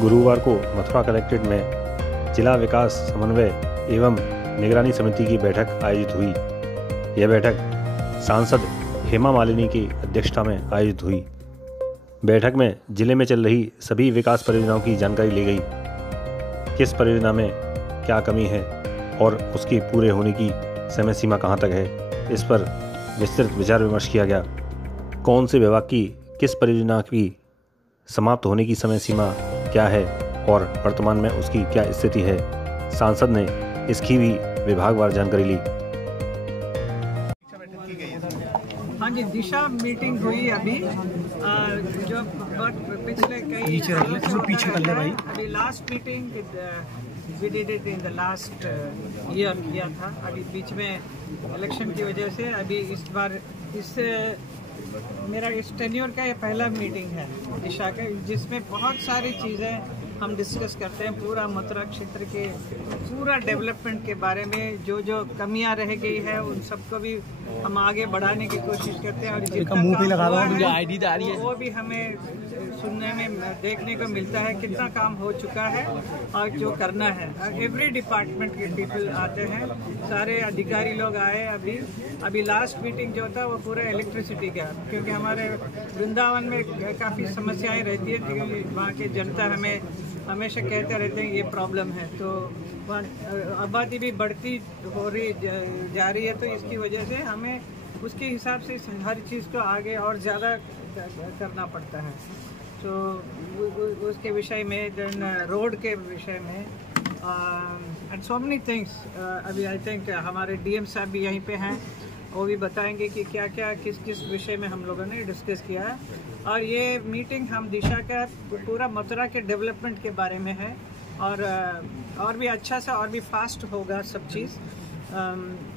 गुरुवार को मथुरा कलेक्ट्रेट में जिला विकास समन्वय एवं निगरानी समिति की बैठक आयोजित हुई। यह बैठक सांसद हेमा मालिनी की अध्यक्षता में आयोजित हुई। बैठक में जिले में चल रही सभी विकास परियोजनाओं की जानकारी ली गई। किस परियोजना में क्या कमी है और उसकी पूरे होने की समय सीमा कहां तक है, इस पर विस्तृत विचार विमर्श किया गया। कौन से विभाग की किस परियोजना की समाप्त होने की समय सीमा क्या है और वर्तमान में उसकी क्या स्थिति है, सांसद ने इसकी भी विभागवार जानकारी ली। हाँ जी, दिशा मीटिंग हुई अभी जो पिछले कई पीछे अभी last meeting we did it in the last year किया था। अभी बीच में इलेक्शन की वजह से अभी इस बार मेरा इस टेन्योर का ये पहला मीटिंग है दिशा का, जिसमें बहुत सारी चीज़ें हम डिस्कस करते हैं। पूरा मथुरा क्षेत्र के पूरा डेवलपमेंट के बारे में जो जो कमियां रह गई है उन सबको भी हम आगे बढ़ाने की कोशिश करते हैं और जितना काम है वो भी हमें सुनने में देखने को मिलता है कितना काम हो चुका है और जो करना है। एवरी डिपार्टमेंट के पीपल आते हैं, सारे अधिकारी लोग आए। अभी लास्ट मीटिंग जो था वो पूरा इलेक्ट्रिसिटी का, क्योंकि हमारे वृंदावन में काफ़ी समस्याएं रहती है क्योंकि वहाँ की जनता हमें हमेशा कहते रहते हैं ये प्रॉब्लम है। तो आबादी भी बढ़ती हो रही जा रही है, तो इसकी वजह से हमें उसके हिसाब से हर चीज़ को आगे और ज़्यादा करना पड़ता है। तो उसके विषय में देन रोड के विषय में एंड सो मेनी थिंग्स। अभी आई थिंक हमारे डीएम साहब भी यहीं पे हैं, वो भी बताएंगे कि क्या क्या किस किस विषय में हम लोगों ने डिस्कस किया है। और ये मीटिंग हम दिशा का पूरा मथुरा के डेवलपमेंट के बारे में है और भी अच्छा सा और भी फास्ट होगा सब चीज़।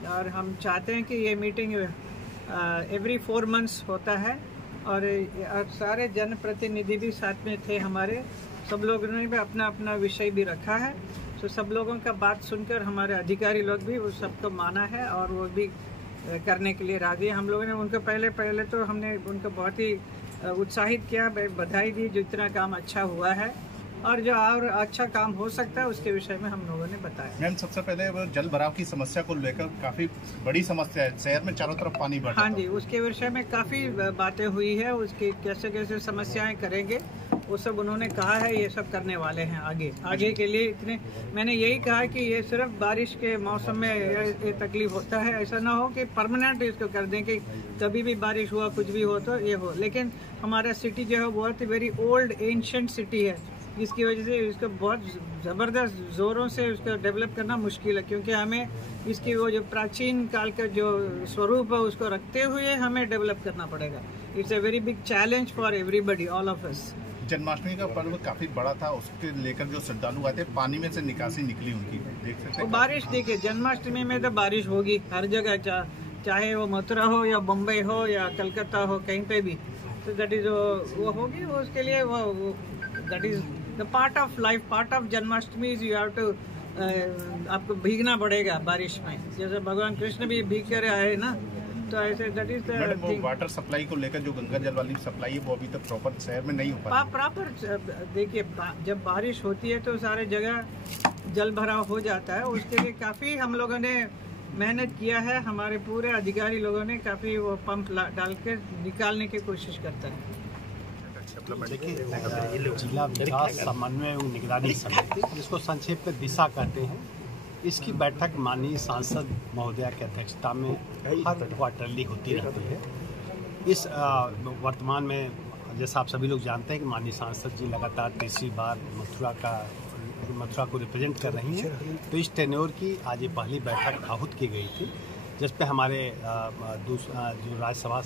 और हम चाहते हैं कि ये मीटिंग एवरी 4 मंथ्स होता है और सारे जनप्रतिनिधि भी साथ में थे हमारे। सब लोगों ने भी अपना अपना विषय भी रखा है, तो सब लोगों का बात सुनकर हमारे अधिकारी लोग भी उस सबको माना है और वो भी करने के लिए राजी है। हम लोगों ने उनको पहले तो हमने उनको बहुत ही उत्साहित किया, बधाई दी जो इतना काम अच्छा हुआ है और जो और अच्छा काम हो सकता है उसके विषय में हम लोगों ने बताया। मैम, सबसे पहले जल भराव की समस्या को लेकर काफी बड़ी समस्या है, शहर में चारों तरफ पानी भर। हाँ जी, उसके विषय में काफ़ी बातें हुई है, उसकी कैसे कैसे समस्याएं करेंगे वो सब उन्होंने कहा है। ये सब करने वाले हैं आगे के लिए। इतने मैंने यही कहा कि ये सिर्फ बारिश के मौसम में ये तकलीफ होता है, ऐसा ना हो कि परमानेंट इसको कर दें कि कभी भी बारिश हुआ कुछ भी हो तो ये हो। लेकिन हमारा सिटी जो है बहुत ही वेरी ओल्ड एंशिएंट सिटी है, जिसकी वजह से इसको बहुत ज़बरदस्त ज़ोरों से उसको डेवलप करना मुश्किल है, क्योंकि हमें इसकी वो जो प्राचीन काल का जो स्वरूप है उसको रखते हुए हमें डेवलप करना पड़ेगा। It's a very big challenge for everybody, all of us. Janmashtami का पर्व काफी बड़ा था, उसके लेकर जो श्रद्धालु आए थे पानी में से निकासी निकली उनकी, देख सकते हैं। बारिश देखिए, जन्माष्टमी में तो बारिश होगी हर जगह, चाहे वो मथुरा हो या बम्बई हो या कलकत्ता हो, कहीं पे भी। तो दैट इज वो होगी, वो उसके लिए वो that is the part of life, part of Janmashtami is you have to आपको भीगना पड़ेगा बारिश में, जैसे भगवान कृष्ण भी भीग कर आए ना, तो ऐसे that is the thing. Water supply को लेकर जो गंगा जल वाली सप्लाई है वो अभी तक प्रॉपर शहर में नहीं हो पाया प्रॉपर। देखिए, जब बारिश होती है तो सारे जगह जल भराव हो जाता है, उसके लिए काफ़ी हम लोगों ने मेहनत किया है। हमारे पूरे अधिकारी लोगों ने काफ़ी वो पंप डाल के निकालने की कोशिश करते हैं। देखिए, जिला विकास समन्वय एवं निगरानी समिति, जिसको संक्षेप में दिशा कहते हैं, इसकी बैठक माननीय सांसद महोदया की अध्यक्षता में हर क्वार्टरली होती रहती है। इस वर्तमान में जैसा आप सभी लोग जानते हैं कि माननीय सांसद जी लगातार तीसरी बार मथुरा को रिप्रेजेंट कर रही हैं, तो इस टेन्योर की आज ये पहली बैठक आहूत की गई थी, जिस पे हमारे जो राज्यसभा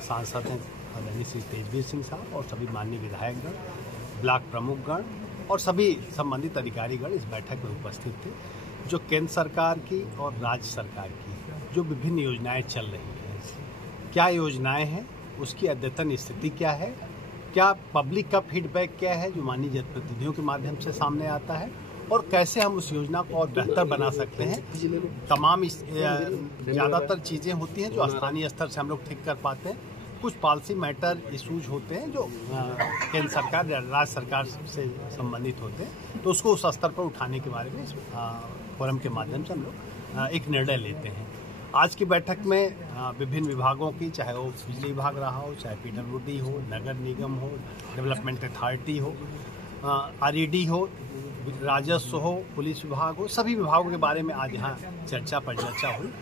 सांसद हैं आदरणीय श्री तेजवीर सिंह साहब और सभी माननीय विधायकगण, ब्लॉक प्रमुखगण और सभी संबंधित अधिकारीगण इस बैठक में उपस्थित थे। जो केंद्र सरकार की और राज्य सरकार की जो विभिन्न योजनाएं चल रही हैं, क्या योजनाएं हैं, उसकी अद्यतन स्थिति क्या है, क्या पब्लिक का फीडबैक क्या है जो माननीय जनप्रतिनिधियों के माध्यम से सामने आता है, और कैसे हम उस योजना को और बेहतर बना सकते हैं। तमाम ज़्यादातर चीज़ें होती हैं जो स्थानीय स्तर से हम लोग ठीक कर पाते हैं, कुछ पॉलिसी मैटर इशूज होते हैं जो केंद्र सरकार या राज्य सरकार से संबंधित होते हैं, तो उसको उस स्तर पर उठाने के बारे में इस फोरम के माध्यम से हम लोग एक निर्णय लेते हैं। आज की बैठक में विभिन्न विभागों की, चाहे वो बिजली विभाग रहा हो, चाहे PWD हो, नगर निगम हो, डेवलपमेंट अथॉरिटी हो, RED हो, राजस्व हो, पुलिस विभाग हो, सभी विभागों के बारे में आज यहाँ चर्चा परिचर्चा हुई।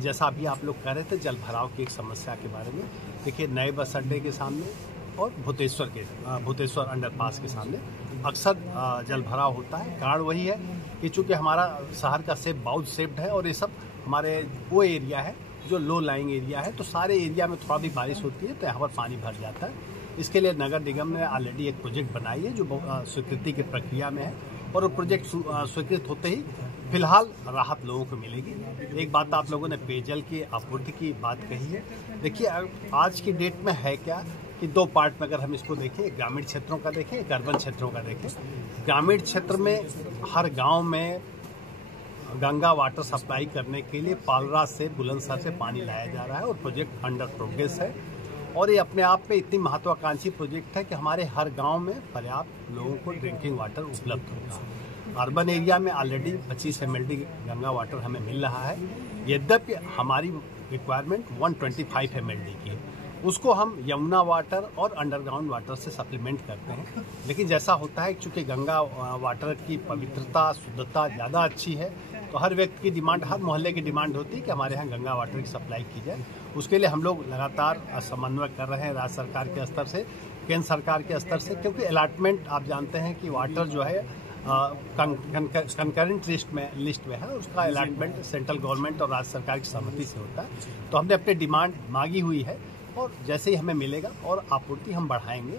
जैसा अभी आप लोग कह रहे थे जल भराव की एक समस्या के बारे में, देखिए नए बस अड्डे के सामने और भूतेश्वर अंडरपास के सामने अक्सर जल भराव होता है। कारण वही है कि चूँकि हमारा शहर का शेप बाउल शेप्ड है और ये सब हमारे वो एरिया है जो लो लाइंग एरिया है, तो सारे एरिया में थोड़ा भी बारिश होती है तो यहाँ पर पानी भर जाता है। इसके लिए नगर निगम ने ऑलरेडी एक प्रोजेक्ट बनाई है जो स्वीकृति की प्रक्रिया में है, और वो प्रोजेक्ट स्वीकृत होते ही फिलहाल राहत लोगों को मिलेगी। एक बात आप लोगों ने पेयजल की आपूर्ति की बात कही है। देखिए आज की डेट में है क्या कि दो पार्ट में अगर हम इसको देखें, ग्रामीण क्षेत्रों का देखें, एक अर्बन क्षेत्रों का देखें। ग्रामीण क्षेत्र में हर गाँव में गंगा वाटर सप्लाई करने के लिए पालरा से बुलंदशहर से पानी लाया जा रहा है और प्रोजेक्ट अंडर प्रोग्रेस है, और ये अपने आप में इतनी महत्वाकांक्षी प्रोजेक्ट है कि हमारे हर गांव में पर्याप्त लोगों को ड्रिंकिंग वाटर उपलब्ध होगा। अर्बन एरिया में ऑलरेडी 25 mld गंगा वाटर हमें मिल रहा है, यद्यपि हमारी रिक्वायरमेंट 125 mld की है। उसको हम यमुना वाटर और अंडरग्राउंड वाटर से सप्लीमेंट करते हैं। लेकिन जैसा होता है चूँकि गंगा वाटर की पवित्रता शुद्धता ज़्यादा अच्छी है, तो हर व्यक्ति की डिमांड, हर मोहल्ले की डिमांड होती है कि हमारे यहाँ गंगा वाटर की सप्लाई की जाए। उसके लिए हम लोग लगातार समन्वय कर रहे हैं राज्य सरकार के स्तर से, केंद्र सरकार के स्तर से, क्योंकि अलॉटमेंट आप जानते हैं कि वाटर जो है कंकरेंट लिस्ट में है, उसका अलॉटमेंट सेंट्रल गवर्नमेंट और राज्य सरकार की सहमति से होता है। तो हमने अपनी डिमांड मांगी हुई है और जैसे ही हमें मिलेगा और आपूर्ति हम बढ़ाएंगे।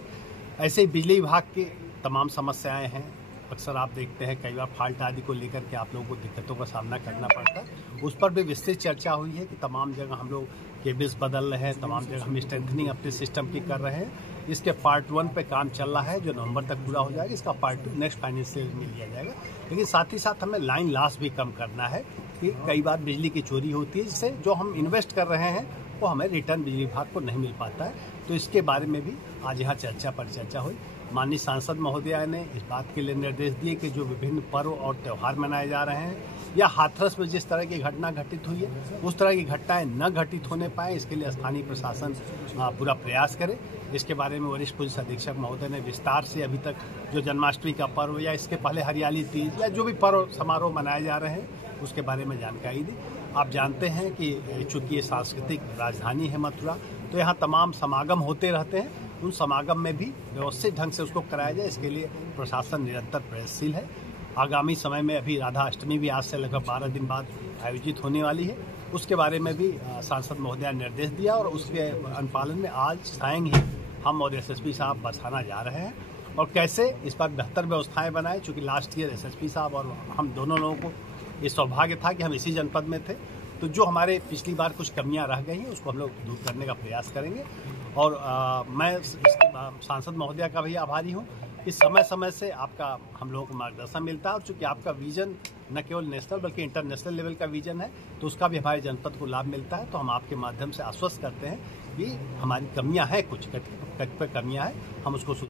ऐसे ही बिजली विभाग की तमाम समस्याएं हैं, अक्सर आप देखते हैं कई बार फॉल्ट आदि को लेकर के आप लोगों को दिक्कतों का सामना करना पड़ता है। उस पर भी विस्तृत चर्चा हुई है कि तमाम जगह हम लोग केबल्स बदल रहे हैं, तमाम जगह हम स्ट्रेंथनिंग अपने सिस्टम की कर रहे हैं। इसके पार्ट 1 पे काम चल रहा है जो नवंबर तक पूरा हो जाएगा। इसका पार्ट 2 नेक्स्ट फाइनेंशियल में लिया जाएगा। लेकिन साथ ही साथ हमें लाइन लॉस भी कम करना है कि कई बार बिजली की चोरी होती है, जिससे जो हम इन्वेस्ट कर रहे हैं वो हमें रिटर्न बिजली विभाग को नहीं मिल पाता है। तो इसके बारे में भी आज यहाँ चर्चा परिचर्चा हुई। माननीय सांसद महोदया ने इस बात के लिए निर्देश दिए कि जो विभिन्न पर्व और त्यौहार मनाए जा रहे हैं या हाथरस में जिस तरह की घटना घटित हुई है उस तरह की घटनाएं न घटित होने पाए, इसके लिए स्थानीय प्रशासन पूरा प्रयास करे। इसके बारे में वरिष्ठ पुलिस अधीक्षक महोदय ने विस्तार से अभी तक जो जन्माष्टमी का पर्व या इसके पहले हरियाली तीज या जो भी पर्व समारोह मनाए जा रहे हैं उसके बारे में जानकारी दी। आप जानते हैं कि चूँकि ये सांस्कृतिक राजधानी है मथुरा, तो यहाँ तमाम समागम होते रहते हैं। उन समागम में भी व्यवस्थित ढंग से उसको कराया जाए, इसके लिए प्रशासन निरंतर प्रयासशील है। आगामी समय में अभी राधा अष्टमी भी आज से लगभग 12 दिन बाद आयोजित होने वाली है, उसके बारे में भी सांसद महोदया ने निर्देश दिया और उसके अनुपालन में आज स्वयं ही हम और SSP साहब बरसाना जा रहे हैं और कैसे इस पर बेहतर व्यवस्थाएं बनाए। चूँकि लास्ट ईयर SSP साहब और हम दोनों लोगों को ये सौभाग्य था कि हम इसी जनपद में थे, तो जो हमारे पिछली बार कुछ कमियां रह गई हैं उसको हम लोग दूर करने का प्रयास करेंगे। और मैं सांसद महोदया का भी आभारी हूं कि समय समय से आपका हम लोगों को मार्गदर्शन मिलता है, और चूँकि आपका विजन न केवल नेशनल बल्कि इंटरनेशनल लेवल का विजन है, तो उसका भी हमारे जनपद को लाभ मिलता है। तो हम आपके माध्यम से आश्वस्त करते हैं कि हमारी कमियाँ हैं, कुछ कतिपय कमियाँ हैं, हम उसको